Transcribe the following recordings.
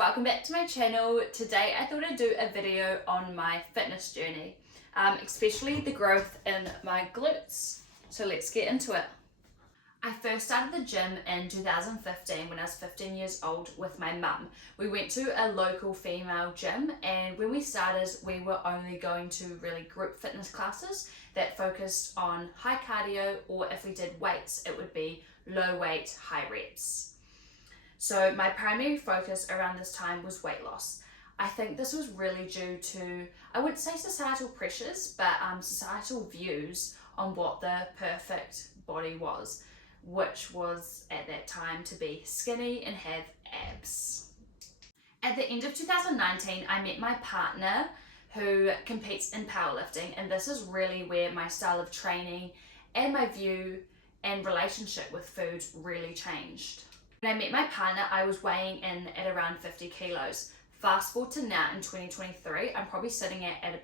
welcome back to my channel. Today I thought I'd do a video on my fitness journey, especially the growth in my glutes. So let's get into it. I first started the gym in 2015 when I was 15 years old with my mum. We went to a local female gym, and when we started we were only going to really group fitness classes that focused on high cardio, or if we did weights it would be low weight, high reps. So my primary focus around this time was weight loss. I think this was really due to, I wouldn't say societal pressures, but societal views on what the perfect body was, which was at that time to be skinny and have abs. At the end of 2019, I met my partner who competes in powerlifting, and this is really where my style of training and my view and relationship with food really changed. When I met my partner, I was weighing in at around 50 kilos. Fast forward to now in 2023, I'm probably sitting at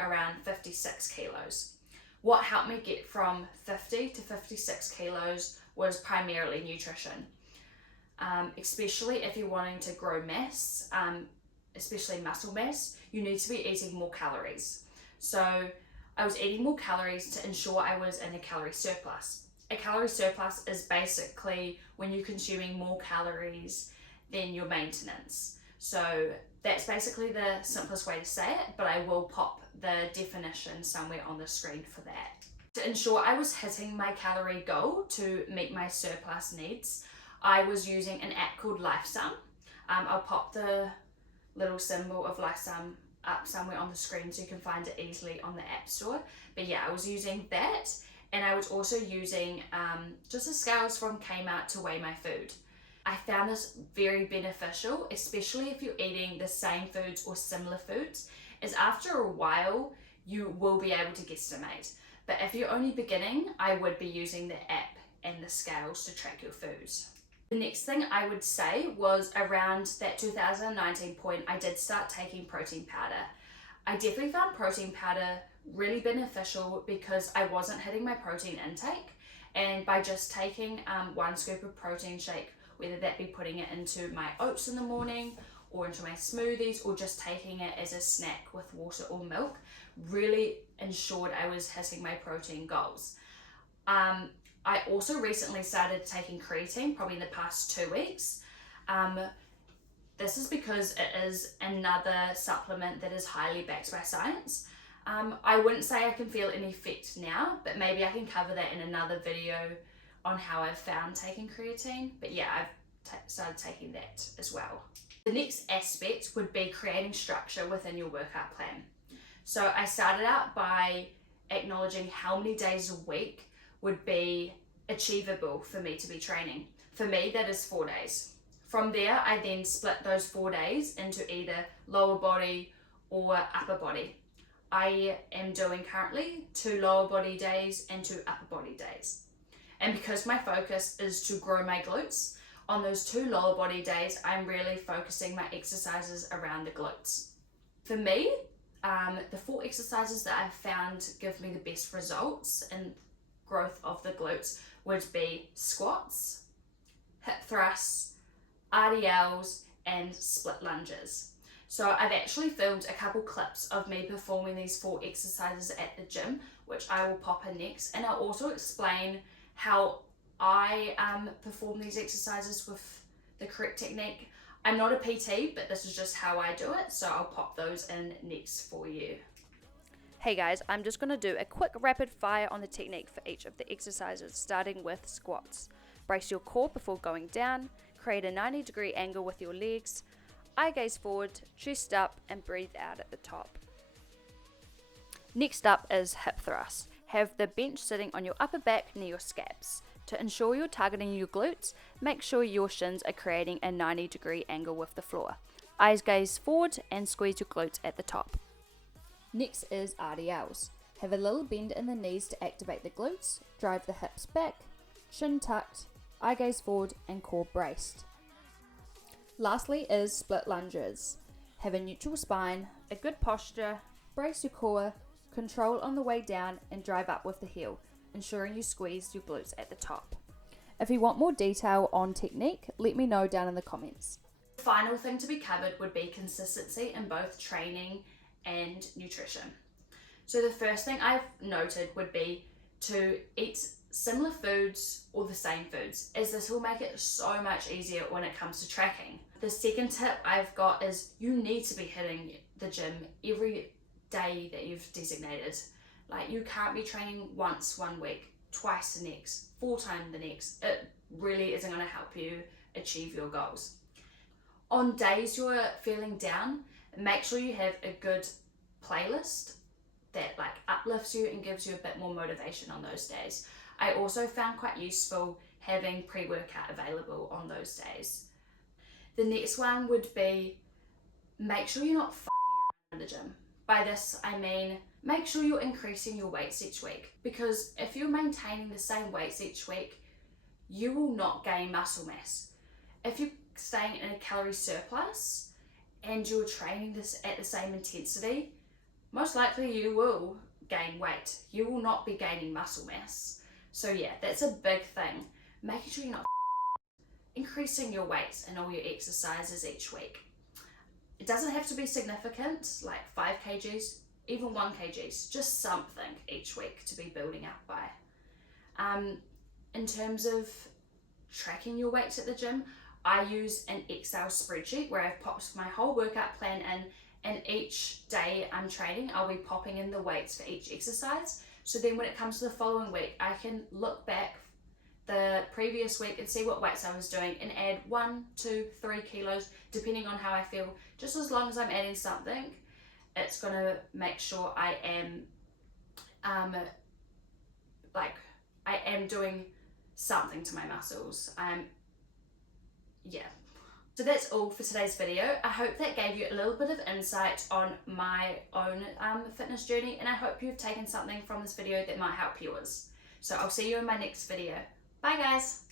around 56 kilos. What helped me get from 50 to 56 kilos was primarily nutrition. Especially if you're wanting to grow mass, especially muscle mass, you need to be eating more calories. So I was eating more calories to ensure I was in a calorie surplus. A calorie surplus is basically when you're consuming more calories than your maintenance. So that's basically the simplest way to say it, but I will pop the definition somewhere on the screen for that. To ensure I was hitting my calorie goal to meet my surplus needs, I was using an app called LifeSum. I'll pop the little symbol of LifeSum up somewhere on the screen so you can find it easily on the App Store. But yeah, I was using that. And I was also using just the scales from Kmart to weigh my food. I found this very beneficial, especially if you're eating the same foods or similar foods, as after a while you will be able to guesstimate. But if you're only beginning, I would be using the app and the scales to track your foods. The next thing I would say was around that 2019 point, I did start taking protein powder. I definitely found protein powder really beneficial because I wasn't hitting my protein intake, and by just taking one scoop of protein shake, whether that be putting it into my oats in the morning or into my smoothies, or just taking it as a snack with water or milk, really ensured I was hitting my protein goals. I also recently started taking creatine, probably in the past 2 weeks. This is because it is another supplement that is highly backed by science. I wouldn't say I can feel any effect now, but maybe I can cover that in another video on how I've found taking creatine. But yeah, I've started taking that as well. The next aspect would be creating structure within your workout plan. So I started out by acknowledging how many days a week would be achievable for me to be training. For me, that is 4 days. From there, I then split those 4 days into either lower body or upper body. I am doing currently 2 lower body days and 2 upper body days. And because my focus is to grow my glutes, on those 2 lower body days, I'm really focusing my exercises around the glutes. For me, the 4 exercises that I've found give me the best results in growth of the glutes would be squats, hip thrusts, RDLs, and split lunges. So I've actually filmed a couple clips of me performing these 4 exercises at the gym, which I will pop in next, and I'll also explain how I perform these exercises with the correct technique. I'm not a PT, but this is just how I do it, so I'll pop those in next for you. Hey guys, I'm just going to do a quick rapid fire on the technique for each of the exercises, starting with squats. Brace your core before going down, create a 90-degree angle with your legs, eye gaze forward, chest up, and breathe out at the top. Next up is hip thrust. Have the bench sitting on your upper back near your scaps. To ensure you're targeting your glutes, make sure your shins are creating a 90-degree angle with the floor. Eyes gaze forward and squeeze your glutes at the top. Next is RDLs. Have a little bend in the knees to activate the glutes, drive the hips back, chin tucked, eye gaze forward, and core braced. Lastly is split lunges. Have a neutral spine, a good posture, brace your core, control on the way down, and drive up with the heel, ensuring you squeeze your glutes at the top. If you want more detail on technique, let me know down in the comments. The final thing to be covered would be consistency in both training and nutrition. So the first thing I've noted would be to eat similar foods or the same foods, as this will make it so much easier when it comes to tracking. The second tip I've got is you need to be hitting the gym every day that you've designated. Like, you can't be training once one week, twice the next, 4 times the next. It really isn't going to help you achieve your goals. On days you're feeling down, make sure you have a good playlist that like uplifts you and gives you a bit more motivation on those days. I also found quite useful having pre-workout available on those days. The next one would be, make sure you're not fucking around in the gym. By this I mean, make sure you're increasing your weights each week, because if you're maintaining the same weights each week, you will not gain muscle mass. If you're staying in a calorie surplus and you're training this at the same intensity, most likely you will gain weight. You will not be gaining muscle mass. So yeah, that's a big thing. Making sure you're not increasing your weights in all your exercises each week. It doesn't have to be significant, like 5 kgs, even 1 kgs, just something each week to be building up by. In terms of tracking your weights at the gym, I use an Excel spreadsheet where I've popped my whole workout plan in, and each day I'm training, I'll be popping in the weights for each exercise. So then when it comes to the following week, I can look back the previous week and see what weights I was doing and add 1, 2, 3 kilos, depending on how I feel. Just as long as I'm adding something, it's gonna make sure I am doing something to my muscles. Yeah. So that's all for today's video. I hope that gave you a little bit of insight on my own fitness journey, and I hope you've taken something from this video that might help yours. So I'll see you in my next video. Bye guys!